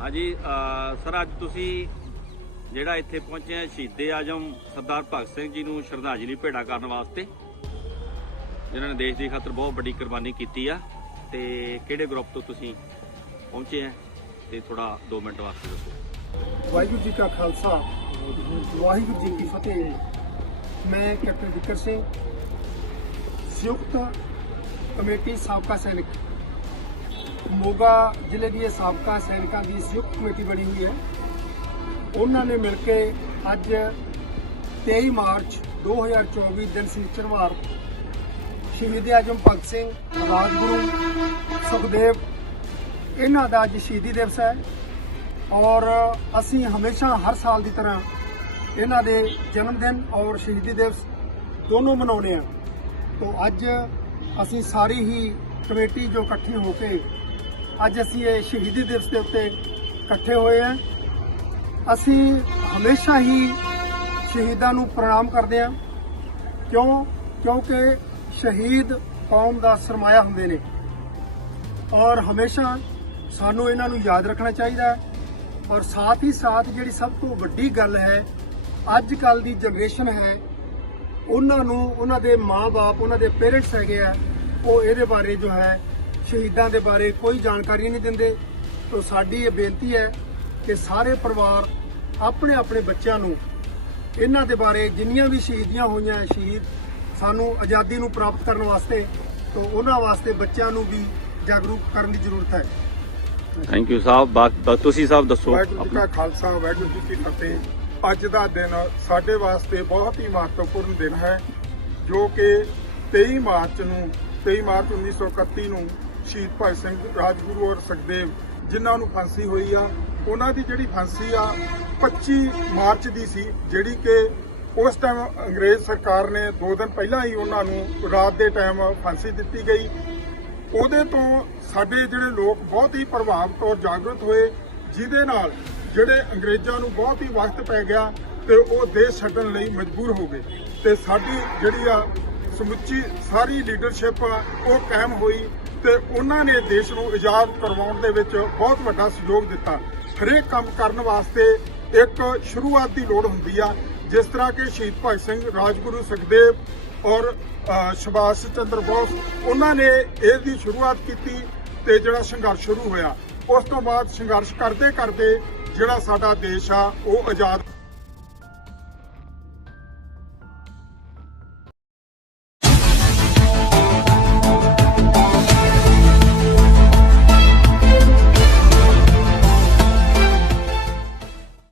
ਹਾਂਜੀ ਸਰ, ਅੱਜ ਤੁਸੀਂ ਜਿਹੜਾ ਇੱਥੇ ਪਹੁੰਚੇ ਆ ਸ਼ਹੀਦੇ ਆਜਮ ਸਰਦਾਰ ਭਗਤ ਸਿੰਘ ਜੀ ਨੂੰ ਸ਼ਰਧਾਂਜਲੀ ਭੇਟਾ ਕਰਨ ਵਾਸਤੇ, ਜਿਨ੍ਹਾਂ ਨੇ ਦੇਸ਼ ਦੀ ਖਾਤਰ ਬਹੁਤ ਵੱਡੀ ਕੁਰਬਾਨੀ ਕੀਤੀ ਆ। ਤੇ ਕਿਹੜੇ ਗਰੁੱਪ ਤੋਂ ਤੁਸੀਂ ਪਹੁੰਚੇ ਆ? ਤੇ ਥੋੜਾ 2 ਮਿੰਟ ਵਾਸਤੇ ਦੱਸੋ। ਵਾਹਿਗੁਰੂ ਜੀ ਕਾ ਖਾਲਸਾ, ਵਾਹਿਗੁਰੂ ਜੀ ਕੀ ਫਤਿਹ। ਮੈਂ ਕੈਪਟਨ ਵਿਕਰ ਸਿੰਘ, ਸੰਯੁਕਤ ਕਮੇਟੀ ਸਾਬਕਾ ਸੈਨਿਕ। ਮੋਗਾ ਜ਼ਿਲ੍ਹੇ ਦੀ ਇਹ ਸਾਬਕਾ ਸੈਨਿਕਾਂ ਦੀ ਸੰਯੁਕਤ ਕਮੇਟੀ ਬਣੀ ਹੋਈ ਹੈ। ਉਹਨਾਂ ਨੇ ਮਿਲ ਕੇ ਅੱਜ 23 ਮਾਰਚ 2024 ਦਿਨ ਸ਼ਨੀਚਰਵਾਰ ਸ਼ਹੀਦ ਆਜਮ ਭਗਤ ਸਿੰਘ, ਰਾਜਗੁਰੂ, ਸੁਖਦੇਵ, ਇਹਨਾਂ ਦਾ ਅੱਜ ਸ਼ਹੀਦੀ ਦਿਵਸ ਹੈ। ਔਰ ਅਸੀਂ ਹਮੇਸ਼ਾ ਹਰ ਸਾਲ ਦੀ ਤਰ੍ਹਾਂ ਇਹਨਾਂ ਦੇ ਜਨਮ ਦਿਨ ਔਰ ਸ਼ਹੀਦੀ ਦਿਵਸ ਦੋਨੋਂ ਮਨਾਉਂਦੇ ਆ ਤੋਂ ਅੱਜ ਅਸੀਂ ਸਾਰੀ ਹੀ ਕਮੇਟੀ ਜੋ ਇਕੱਠੀ ਹੋ ਕੇ ਅੱਜ ਅਸੀਂ ਇਹ ਸ਼ਹੀਦੀ ਦਿਵਸ ਦੇ ਉੱਤੇ ਇਕੱਠੇ ਹੋਏ ਹਾਂ। ਅਸੀਂ ਹਮੇਸ਼ਾ ਹੀ ਸ਼ਹੀਦਾਂ ਨੂੰ ਪ੍ਰਣਾਮ ਕਰਦੇ ਹਾਂ। ਕਿਉਂ? ਕਿਉਂਕਿ ਸ਼ਹੀਦ ਕੌਮ ਦਾ ਸਰਮਾਇਆ ਹੁੰਦੇ ਨੇ। ਔਰ ਹਮੇਸ਼ਾ ਸਾਨੂੰ ਇਹਨਾਂ ਨੂੰ ਯਾਦ ਰੱਖਣਾ ਚਾਹੀਦਾ ਹੈ। ਔਰ ਸਾਥ ਹੀ ਸਾਥ ਜਿਹੜੀ ਸਭ ਤੋਂ ਵੱਡੀ ਗੱਲ ਹੈ, ਅੱਜ ਕੱਲ ਦੀ ਜਨਰੇਸ਼ਨ ਹੈ, ਉਹਨਾਂ ਨੂੰ, ਉਹਨਾਂ ਦੇ ਮਾਪੇ ਉਹਨਾਂ ਦੇ ਪੇਰੈਂਟਸ ਹੈਗੇ ਆ, ਉਹ ਇਹਦੇ ਬਾਰੇ ਜੋ ਹੈ ਸ਼ਹੀਦਾਂ ਦੇ ਬਾਰੇ ਕੋਈ ਜਾਣਕਾਰੀ ਨਹੀਂ ਦਿੰਦੇ। ਤੋਂ ਸਾਡੀ ਇਹ ਬੇਨਤੀ ਹੈ ਕਿ ਸਾਰੇ ਪਰਿਵਾਰ ਆਪਣੇ ਆਪਣੇ ਬੱਚਿਆਂ ਨੂੰ ਇਹਨਾਂ ਦੇ ਬਾਰੇ ਜਿੰਨੀਆਂ ਵੀ ਸ਼ਹੀਦੀਆਂ ਹੋਈਆਂ ਸ਼ਹੀਦ ਸਾਨੂੰ ਆਜ਼ਾਦੀ ਨੂੰ ਪ੍ਰਾਪਤ ਕਰਨ ਵਾਸਤੇ ਤੋਂ ਉਹਨਾਂ ਵਾਸਤੇ ਬੱਚਿਆਂ ਨੂੰ ਵੀ ਜਾਗਰੂਕ ਕਰਨ ਦੀ ਜ਼ਰੂਰਤ ਹੈ। ਥੈਂਕ ਯੂ ਸਾਹਿਬ। ਬਾਕ ਤੁਸੀਂ ਸਾਹਿਬ ਦੱਸੋ ਵਾਹਿਗੁਰੂ ਜੀ ਕਾ ਖਾਲਸਾ ਵਾਹਿਗੁਰੂ ਜੀ ਕੀ ਫਤਿਹ। ਅੱਜ ਦਾ ਦਿਨ ਸਾਡੇ ਵਾਸਤੇ ਬਹੁਤ ਹੀ ਮਹੱਤਵਪੂਰਨ ਦਿਨ ਹੈ ਜੋ ਕਿ 23 ਮਾਰਚ ਨੂੰ 23 ਮਾਰਚ 1931 ਨੂੰ ਸ਼ਹੀਦ ਭਗਤ ਸਿੰਘ ਰਾਜਗੁਰੂ ਔਰ ਸੁਖਦੇਵ ਜਿਨ੍ਹਾਂ ਨੂੰ ਫਾਂਸੀ ਹੋਈ ਆ, ਉਹਨਾਂ ਦੀ ਜਿਹੜੀ ਫਾਂਸੀ ਆ 25 ਮਾਰਚ ਦੀ ਸੀ, ਜਿਹੜੀ ਕਿ ਉਸ ਟਾਈਮ ਅੰਗਰੇਜ਼ ਸਰਕਾਰ ਨੇ 2 ਦਿਨ ਪਹਿਲਾਂ ਹੀ ਉਹਨਾਂ ਨੂੰ ਰਾਤ ਦੇ ਟਾਈਮ ਫਾਂਸੀ ਦਿੱਤੀ ਗਈ। ਉਹਦੇ ਤੋਂ ਸਾਡੇ ਜਿਹੜੇ ਲੋਕ ਬਹੁਤ ਹੀ ਪ੍ਰਭਾਵਿਤ ਔਰ ਜਾਗਰੂਕ ਹੋਏ, ਜਿਹਦੇ ਨਾਲ ਜਿਹੜੇ ਅੰਗਰੇਜ਼ਾਂ ਨੂੰ ਬਹੁਤ ਹੀ ਵਕਤ ਪੈ ਗਿਆ ਤੇ ਉਹ ਦੇਸ਼ ਛੱਡਣ ਲਈ ਮਜਬੂਰ ਹੋ ਗਏ। ਤੇ ਸਾਡੀ ਜਿਹੜੀ ਆ ਸਮੁੱਚੀ ਸਾਰੀ ਲੀਡਰਸ਼ਿਪ ਆ, ਉਹ ਕਾਇਮ ਹੋਈ। ਤੇ ਉਹਨਾਂ ਨੇ ਦੇਸ਼ ਨੂੰ ਆਜ਼ਾਦ ਕਰਵਾਉਣ ਦੇ ਵਿੱਚ ਬਹੁਤ ਵੱਡਾ ਸਹਿਯੋਗ ਦਿੱਤਾ। ਹਰੇਕ ਕੰਮ ਕਰਨ ਵਾਸਤੇ ਇੱਕ ਸ਼ੁਰੂਆਤ ਦੀ ਲੋੜ ਹੁੰਦੀ ਆ ਜਿਸ ਤਰ੍ਹਾਂ ਕਿ ਸ਼ਹੀਦ ਭਗਤ ਸਿੰਘ ਰਾਜਗੁਰੂ ਸੁਖਦੇਵ ਔਰ ਅ, ਸੁਭਾਸ਼ ਚੰਦਰ ਬੋਸ ਉਹਨਾਂ ਨੇ ਇਹ ਦੀ ਸ਼ੁਰੂਆਤ ਕੀਤੀ ਤੇ ਜਿਹੜਾ ਸੰਘਰਸ਼ ਸ਼ੁਰੂ ਹੋਇਆ। ਉਸ ਤੋਂ ਬਾਅਦ ਸੰਘਰਸ਼ ਕਰਦੇ ਕਰਦੇ ਜਿਹੜਾ ਸਾਡਾ ਦੇਸ਼ ਆ ਉਹ ਆਜ਼ਾਦ